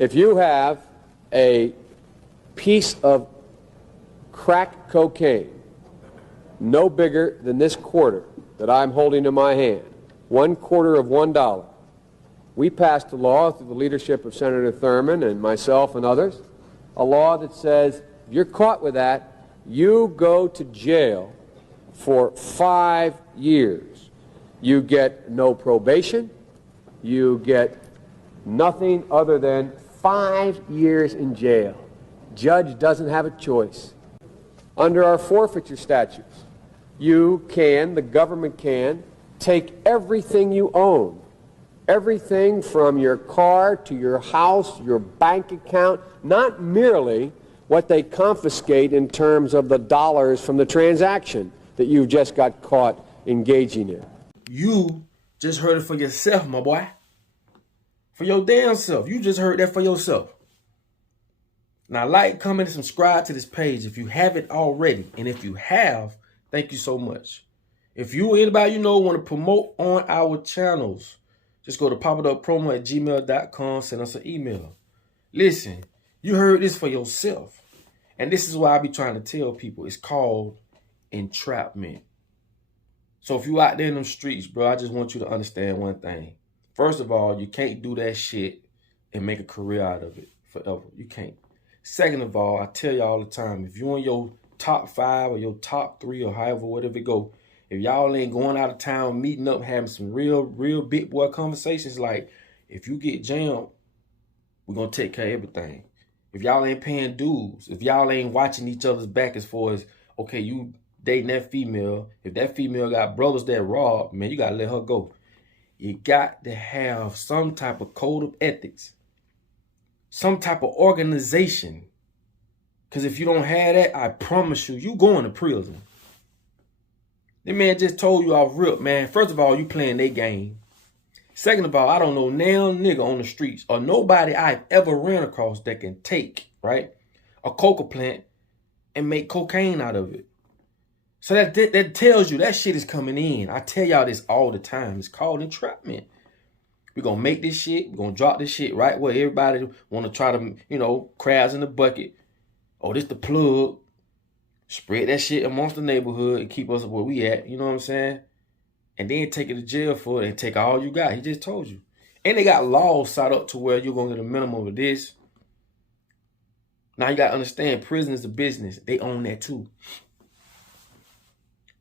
If you have a piece of crack cocaine no bigger than this quarter that I'm holding in my hand, 1/4 of $1, we passed a law through the leadership of Senator Thurmond and myself and others, a law that says if you're caught with that, you go to jail for 5 years. You get no probation. You get nothing other than 5 years in jail. Judge doesn't have a choice. Under our forfeiture statutes, the government can take everything you own, everything from your car to your house, your bank account, not merely what they confiscate in terms of the dollars from the transaction that you just got caught engaging in. You just heard it for yourself, my boy. For your damn self. You just heard that for yourself. Now, like, comment, and subscribe to this page if you haven't already. And if you have, thank you so much. If you or anybody you know want to promote on our channels, just go to popituppromo@gmail.com. Send us an email. Listen, you heard this for yourself. And this is why I be trying to tell people. It's called entrapment. So if you out there in them streets, bro, I just want you to understand one thing. First of all, you can't do that shit and make a career out of it forever. You can't. Second of all, I tell you all the time, if you're in your top 5 or your top 3 or however, whatever it go, if y'all ain't going out of town, meeting up, having some real big boy conversations, like, if you get jammed, we're going to take care of everything. If y'all ain't paying dues, if y'all ain't watching each other's back as far as, okay, you dating that female, if that female got brothers that rob, man, you got to let her go. You got to have some type of code of ethics, some type of organization. Because if you don't have that, I promise you, you going to prison. This man just told you off rip, man. First of all, you playing their game. Second of all, I don't know now nigga on the streets or nobody I've ever ran across that can take, right, a coca plant and make cocaine out of it. So that tells you that shit is coming in. I tell y'all this all the time. It's called entrapment. We're going to make this shit. We're going to drop this shit right where everybody want to try to, crabs in the bucket. Oh, this the plug. Spread that shit amongst the neighborhood and keep us where we at. You know what I'm saying? And then take it to jail for it and take all you got. He just told you. And they got laws set up to where you're going to get a minimum of this. Now you got to understand, prison is a business. They own that too.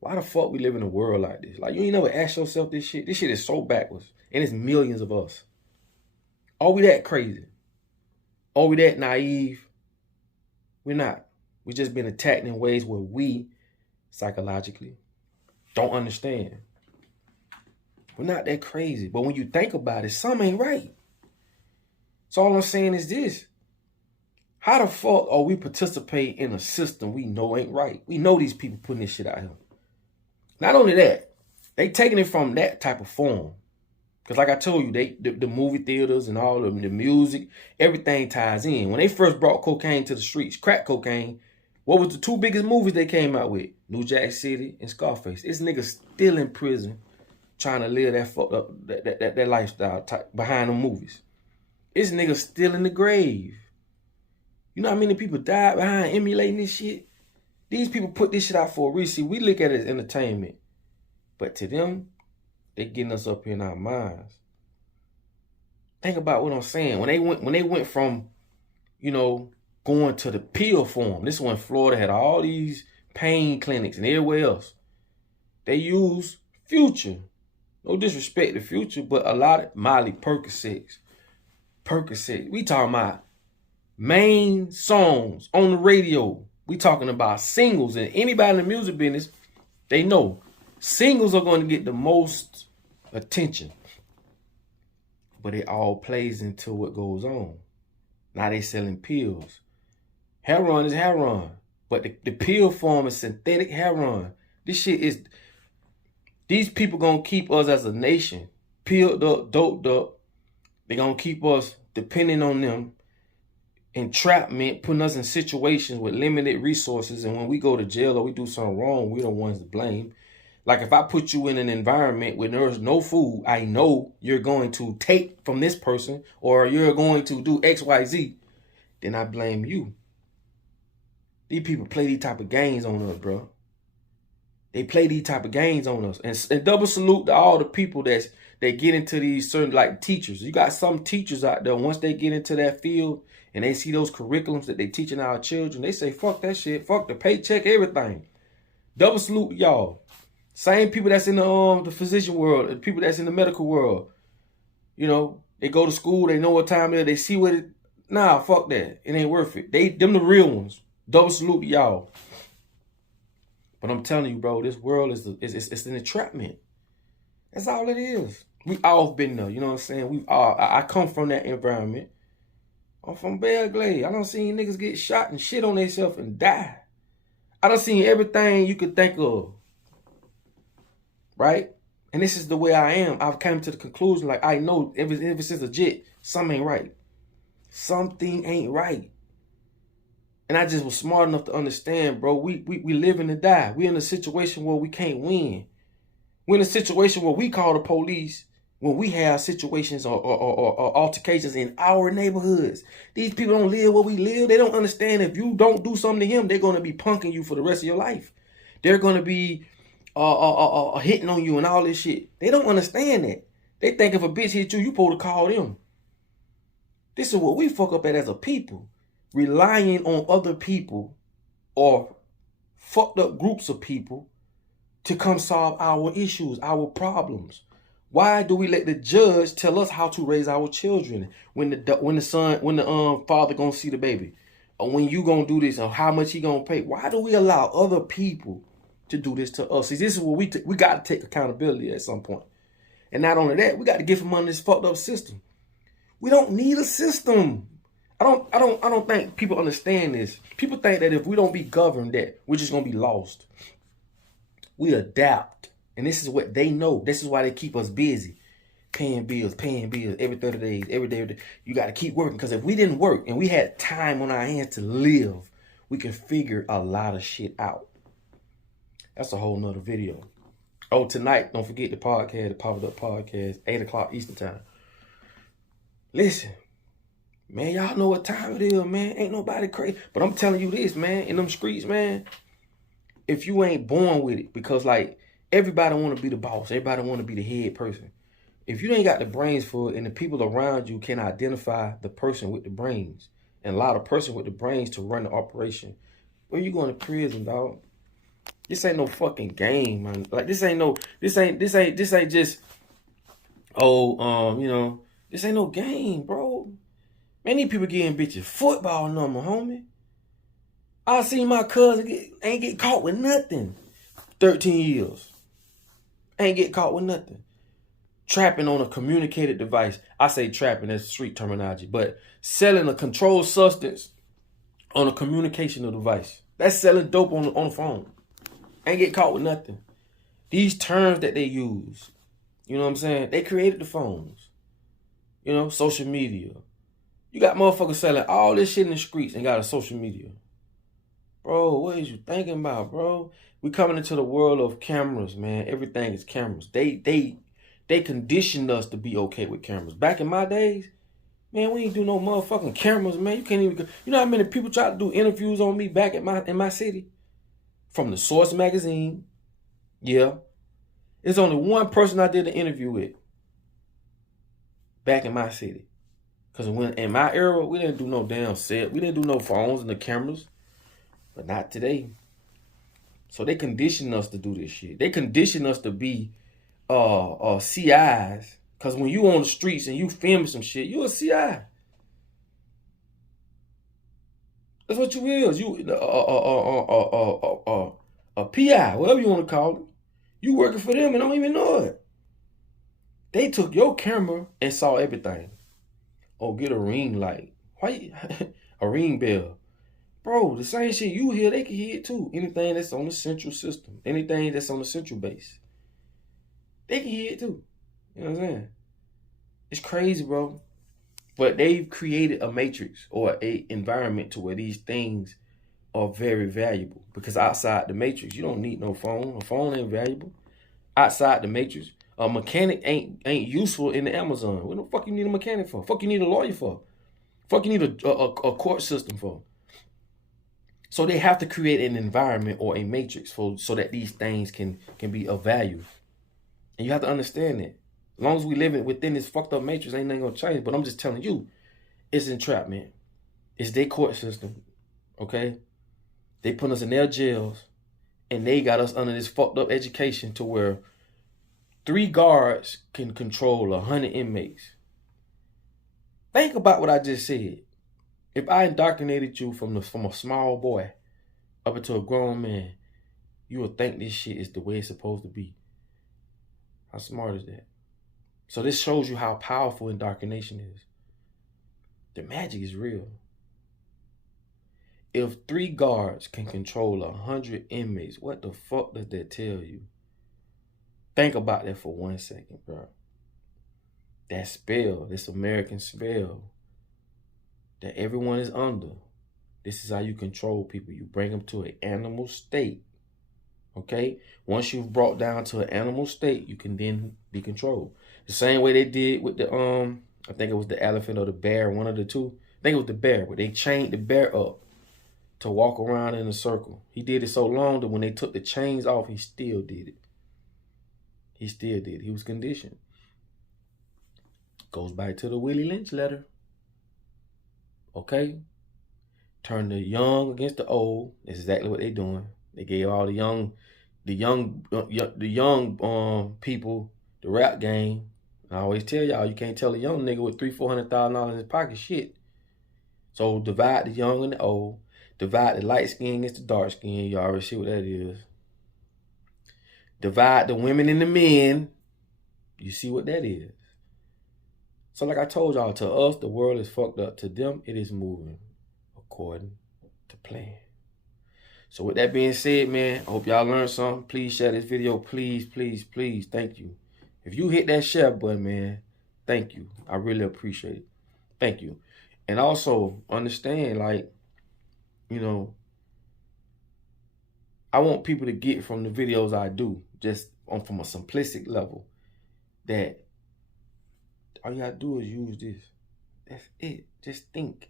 Why the fuck we live in a world like this? Like, you ain't never ask yourself this shit? This shit is so backwards. And it's millions of us. Are we that crazy? Are we that naive? We're not. We just been attacked in ways where we, psychologically, don't understand. We're not that crazy. But when you think about it, something ain't right. So all I'm saying is this. How the fuck are we participate in a system we know ain't right? We know these people putting this shit out here. Not only that, they taking it from that type of form. Because like I told you, the movie theaters and all of the music, everything ties in. When they first brought cocaine to the streets, crack cocaine, what was the 2 biggest movies they came out with? New Jack City and Scarface. This nigga still in prison trying to live that fucked up, that lifestyle behind the movies. This nigga still in the grave. You know how many people died behind emulating this shit? These people put this shit out for a reason. We look at it as entertainment. But to them, they getting us up in our minds. Think about what I'm saying. When they went from, going to the pill form. This one, Florida had all these pain clinics and everywhere else. They use Future. No disrespect to Future, but a lot of Molly, Percocet. We talking about main songs on the radio. We talking about singles, and anybody in the music business, they know singles are going to get the most attention. But it all plays into what goes on. Now they selling pills. Heroin is heroin, but the pill form is synthetic heroin. This shit is, these people going to keep us as a nation pilled up, doped up. They going to keep us depending on them. Entrapment, putting us in situations with limited resources, and when we go to jail or we do something wrong, we're the ones to blame. Like if I put you in an environment where there's no food, I know you're going to take from this person or you're going to do X, Y, Z. Then I blame you. These people play these type of games on us, bro. They play these type of games on us. And double salute to all the people that get into these certain, like teachers. You got some teachers out there, once they get into that field and they see those curriculums that they teaching our children, they say, fuck that shit, fuck the paycheck, everything. Double salute to y'all. Same people that's in the physician world, the people that's in the medical world. You know, they go to school, they know what time it is, they see what it, nah, fuck that. It ain't worth it. Them the real ones. Double salute to y'all. But I'm telling you, bro, this world is it's an entrapment. That's all it is. We all been there, you know what I'm saying? I come from that environment. I'm from Belle Glade. I done seen niggas get shot and shit on themselves and die. I done seen everything you could think of. Right? And this is the way I am. I've come to the conclusion, like, I know if it's legit, something ain't right. Something ain't right. And I just was smart enough to understand, bro, we live and die. We're in a situation where we can't win. We're in a situation where we call the police when we have situations or altercations in our neighborhoods. These people don't live where we live. They don't understand if you don't do something to him, they're going to be punking you for the rest of your life. They're going to be hitting on you and all this shit. They don't understand that. They think if a bitch hit you, you supposed to call them. This is what we fuck up at as a people. Relying on other people or fucked up groups of people to come solve our issues, our problems. Why do we let the judge tell us how to raise our children when the father gonna see the baby, or when you gonna do this, or how much he gonna pay? Why do we allow other people to do this to us? See, this is what we got to take accountability at some point. And not only that, we got to get from under this fucked up system. We don't need a system. I don't think people understand this. People think that if we don't be governed, that we're just gonna be lost. We adapt. And this is what they know. This is why they keep us busy. Paying bills every 30 days, every day. You got to keep working. Because if we didn't work and we had time on our hands to live, we can figure a lot of shit out. That's a whole nother video. Oh, tonight, don't forget the podcast, the Pop It Up Podcast, 8 o'clock Eastern Time. Listen, man, y'all know what time it is, man. Ain't nobody crazy. But I'm telling you this, man, in them streets, man, if you ain't born with it, because like everybody want to be the boss, everybody want to be the head person. If you ain't got the brains for it and the people around you can identify the person with the brains and allow the person with the brains to run the operation, where you going to prison, dog? This ain't no fucking game, man. Like this ain't just, this ain't no game, bro. Man, these people getting bitches football number, homie. I seen my cousin ain't get caught with nothing. 13 years. Ain't get caught with nothing. Trapping on a communicated device. I say trapping, that's street terminology. But selling a controlled substance on a communicational device. That's selling dope on the phone. Ain't get caught with nothing. These terms that they use, you know what I'm saying? They created the phones. You know, social media. You got motherfuckers selling all this shit in the streets and got a social media. Bro, what is you thinking about, bro? We coming into the world of cameras, man. Everything is cameras. They conditioned us to be okay with cameras. Back in my days, man, we ain't do no motherfucking cameras, man. You can't even. You know how many people tried to do interviews on me back in my city, from the Source magazine. Yeah, it's only one person I did an interview with back in my city. Because when in my era, we didn't do no damn set. We didn't do no phones and the cameras. But not today. So they condition us to do this shit. They condition us to be CIs. Because when you on the streets and you film some shit, you a CI. That's what you is. You a PI, whatever you want to call it. You working for them and don't even know it. They took your camera and saw everything. Oh, get a ring light. Why? A ring bell. Bro, the same shit you hear, they can hear it too. Anything that's on the central system. Anything that's on the central base. They can hear it too. You know what I'm saying? It's crazy, bro. But they've created a matrix or a environment to where these things are very valuable. Because outside the matrix, you don't need no phone. A phone ain't valuable. outside the matrix. A mechanic ain't useful in the Amazon. What the fuck you need a mechanic for? Fuck you need a lawyer for? Fuck you need a court system for? So they have to create an environment or a matrix so that these things can be of value. And you have to understand that. As long as we live within this fucked up matrix, ain't nothing gonna change. But I'm just telling you, it's entrapment. It's their court system, okay? They put us in their jails, and they got us under this fucked up education to where 3 guards can control 100 inmates. Think about what I just said. If I indoctrinated you from a small boy up into a grown man, you would think this shit is the way it's supposed to be. How smart is that? So this shows you how powerful indoctrination is. The magic is real. If 3 guards can control 100 inmates, what the fuck does that tell you? Think about that for 1 second, bro. That spell, this American spell that everyone is under. This is how you control people. You bring them to an animal state. Okay? Once you've brought down to an animal state, you can then be controlled. The same way they did with the, I think it was the elephant or the bear, one of the two. I think it was the bear, but they chained the bear up to walk around in a circle. He did it so long that when they took the chains off, he still did it. He still did. He was conditioned. Goes back to the Willie Lynch letter. Okay? Turn the young against the old. That's exactly what they're doing. They gave all the young people the rap game. I always tell y'all, you can't tell a young nigga with $300,000-$400,000 in his pocket shit. So divide the young and the old. Divide the light skin against the dark skin. You already see what that is. Divide the women and the men. You see what that is. So like I told y'all, to us, the world is fucked up. To them, it is moving according to plan. So with that being said, man, I hope y'all learned something. Please share this video. Please, please, please. Thank you. If you hit that share button, man, thank you. I really appreciate it. Thank you. And also understand, like, you know, I want people to get from the videos I do, just from a simplistic level, that all you gotta do is use this. That's it. Just think.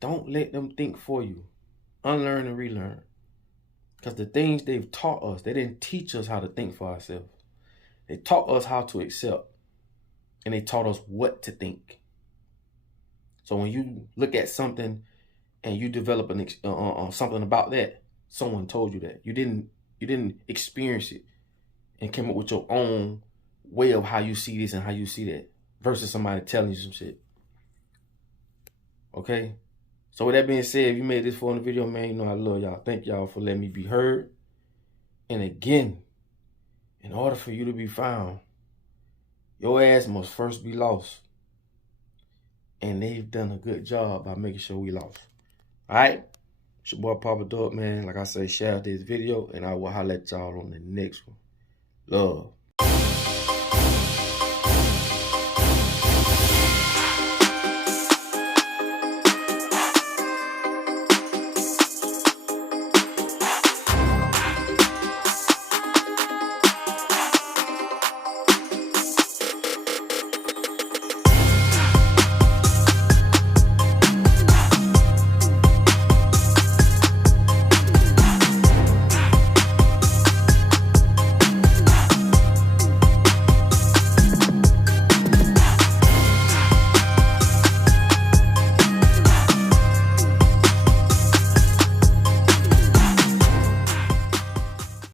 Don't let them think for you. Unlearn and relearn. Because the things they've taught us, they didn't teach us how to think for ourselves. They taught us how to accept. And they taught us what to think. So when you look at something and you develop something about that, someone told you that. You didn't experience it and came up with your own way of how you see this and how you see that versus somebody telling you some shit. Okay? So with that being said, if you made this far in the video, man, you know I love y'all. Thank y'all for letting me be heard. And again, in order for you to be found, your ass must first be lost. And they've done a good job by making sure we lost. All right? It's your boy Papa Dog, man. Like I say, share this video, and I will holler at y'all on the next one. Love.